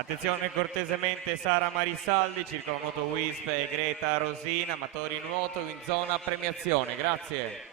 Attenzione cortesemente Sara Marisaldi, circolo nuoto Wisp e Greta Rosina, amatori nuoto in zona premiazione, grazie.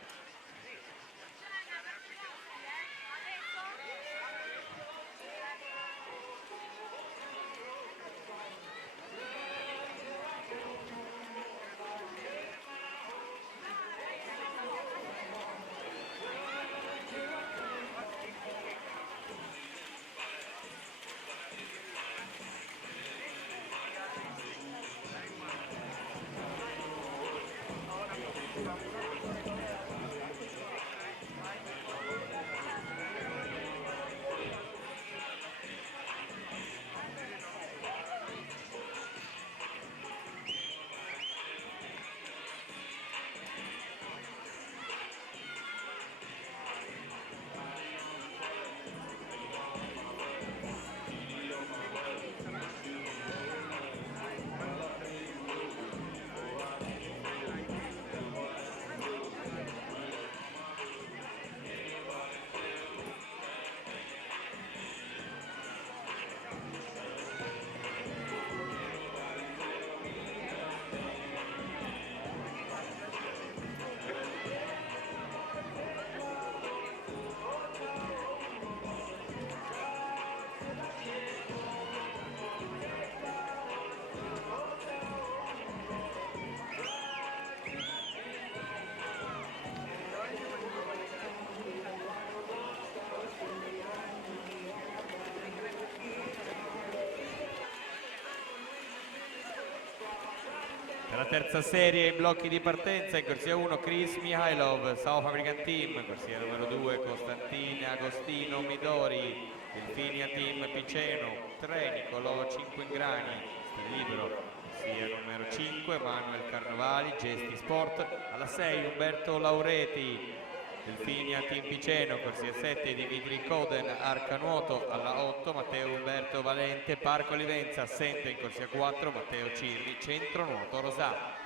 Per la terza serie i blocchi di partenza in corsia 1 Chris Mihailov, South African Team, corsia numero 2 Costantina Agostino Midori, Delfinia Team Piceno, 3 Nicolò Cinquengrani, stile libero, corsia numero 5 Manuel Carnovali, Gesti Sport, alla 6 Umberto Laureti, Delfinia Team Piceno, corsia 7 Dimitri Coden, Arca Nuoto, alla 8 Matteo Umberto Valente, Parco Livenza, assente in corsia 4 Matteo Cirri, Centro Nuoto Rosà.